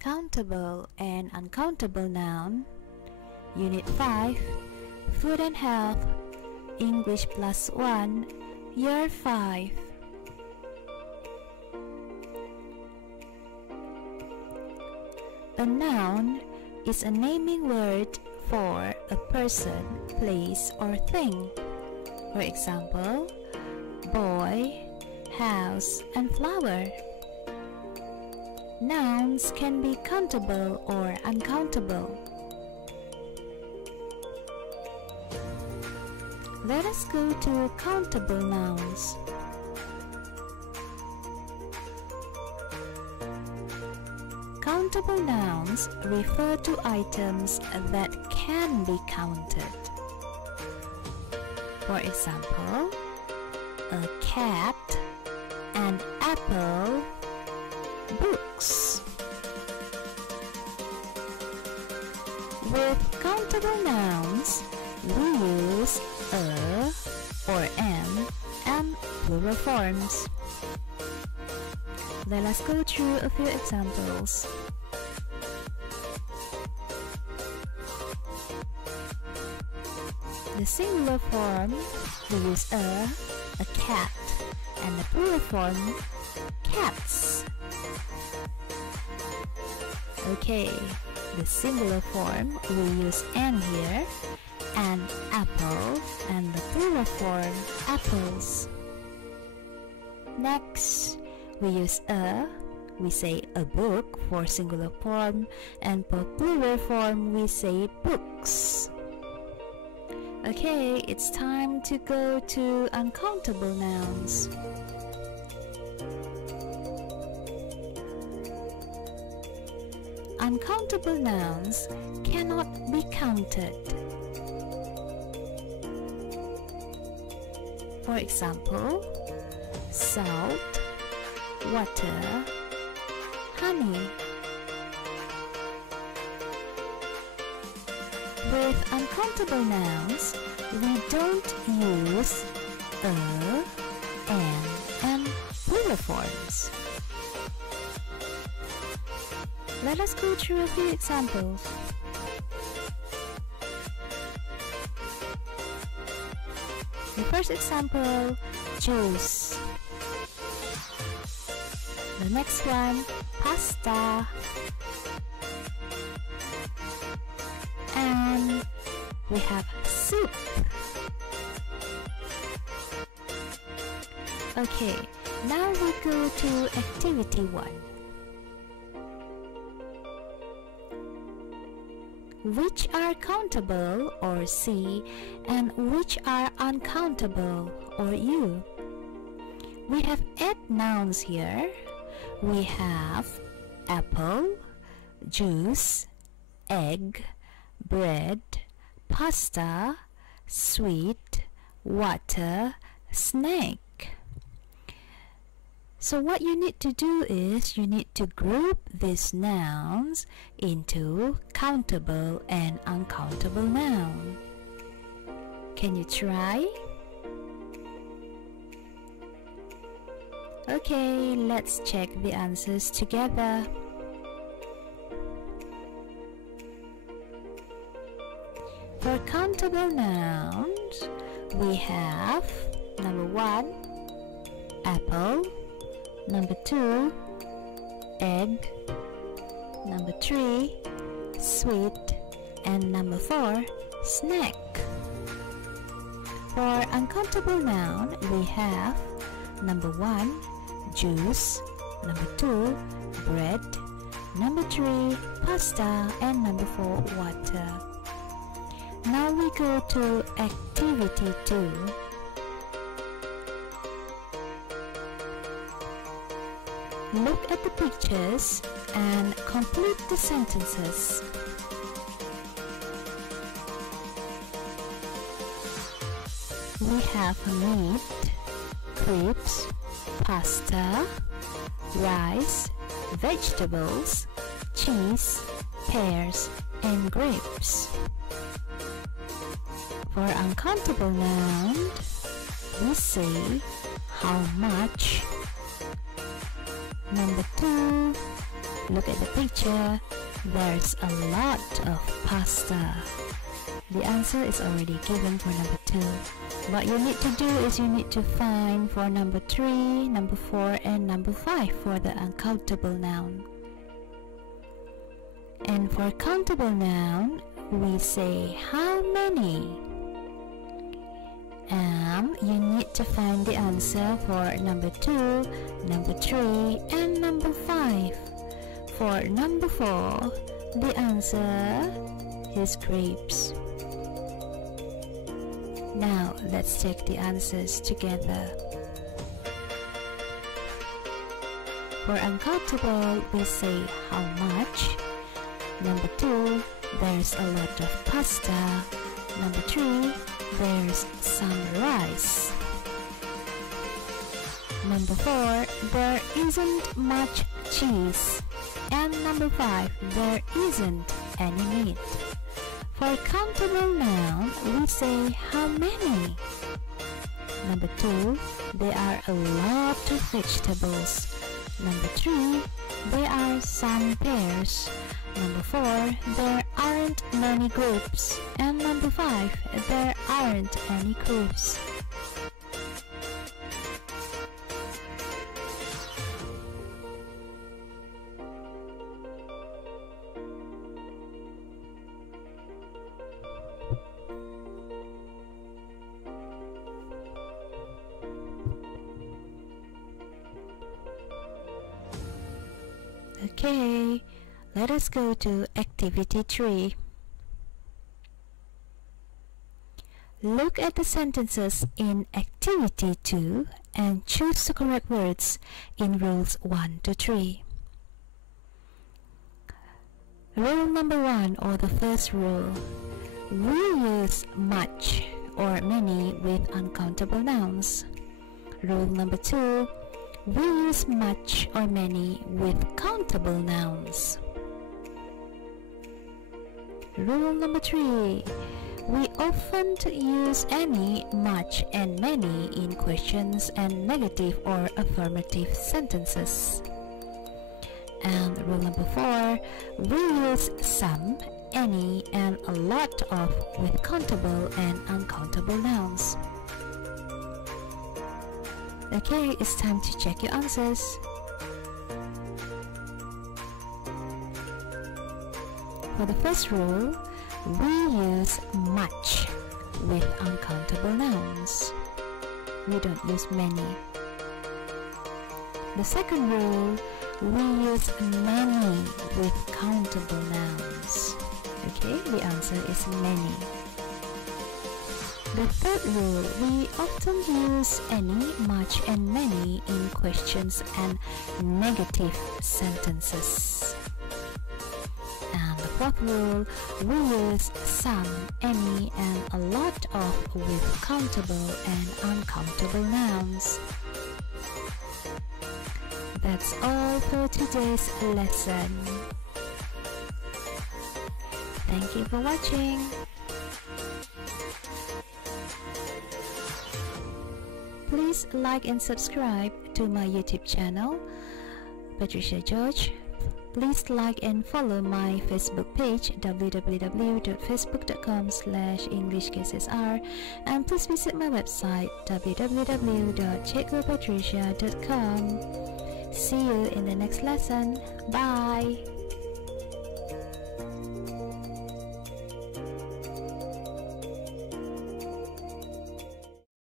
Countable and uncountable noun. Unit 5, Food and Health, English Plus 1, Year 5. A noun is a naming word for a person, place, or thing. For example, boy, house, and flower. Nouns can be countable or uncountable. Let us go to countable nouns. Countable nouns refer to items that can be counted. For example, a cat, an apple, books. With countable nouns, we use a or an and plural forms. Let us go through a few examples. The singular form, we use a cat, and the plural form, cats. Okay, the singular form, we use an here, an apple, and the plural form, apples. Next, we use we say a book for singular form, and for plural form, we say books. Okay, it's time to go to uncountable nouns. Uncountable nouns cannot be counted. For example, salt, water, honey. With uncountable nouns, we don't use an, and plural forms. Let us go through a few examples. The first example, juice. The next one, pasta. And we have soup. Okay, now we go to activity 1. Which are countable or C, and which are uncountable or U? We have 8 nouns here. We have apple, juice, egg, bread, pasta, sweet, water, snake. So what you need to do is you need to group these nouns into countable and uncountable noun. Can you try? Okay, let's check the answers together. For countable nouns, we have number 1, apple, number 2, egg, number 3, sweet, and number 4, snack. For uncountable noun, we have number 1, juice, number 2, bread, number 3, pasta, and number 4, water. Now we go to activity 2. Look at the pictures and complete the sentences. We have meat, crepes, pasta, rice, vegetables, cheese, pears, and grapes. For uncountable noun, we say how much. Number 2, Look at the picture. There's a lot of pasta. The answer is already given for number 2. What you need to do is you need to find for number 3, number 4, and number 5 for the uncountable noun. And for countable noun, we say how many. And you need to find the answer for number 2, number 3, and number 5. For number 4, the answer is grapes. Now let's check the answers together. For uncountable, we say how much. Number 2, there's a lot of pasta. Number 3, there's some rice. Number 4, there isn't much cheese. And number 5, there isn't any meat. For countable noun, we say how many. Number 2, there are a lot of vegetables. Number 3, there are some pears. Number 4, there aren't many grapes. And number 5, there aren't any grapes. Okay, let us go to activity 3. Look at the sentences in activity 2 and choose the correct words in rules 1 to 3. Rule number 1, or the first rule. We use much or many with uncountable nouns. Rule number 2. We use much or many with countable nouns. Rule number 3. We often use any, much, and many in questions and negative or affirmative sentences. And rule number 4. We use some, any, and a lot of with countable and uncountable nouns. Okay, it's time to check your answers. For the first rule, we use much with uncountable nouns. We don't use many. The second rule, we use many with countable nouns. Okay, the answer is many. The third rule, we often use any, much, and many in questions and negative sentences. And the fourth rule, we use some, any, and a lot of with countable and uncountable nouns. That's all for today's lesson. Thank you for watching. Please like and subscribe to my YouTube channel, Patricia George. Please like and follow my Facebook page, www.facebook.com/EnglishKSR, and please visit my website, www.cikgupatricia.com. See you in the next lesson. Bye!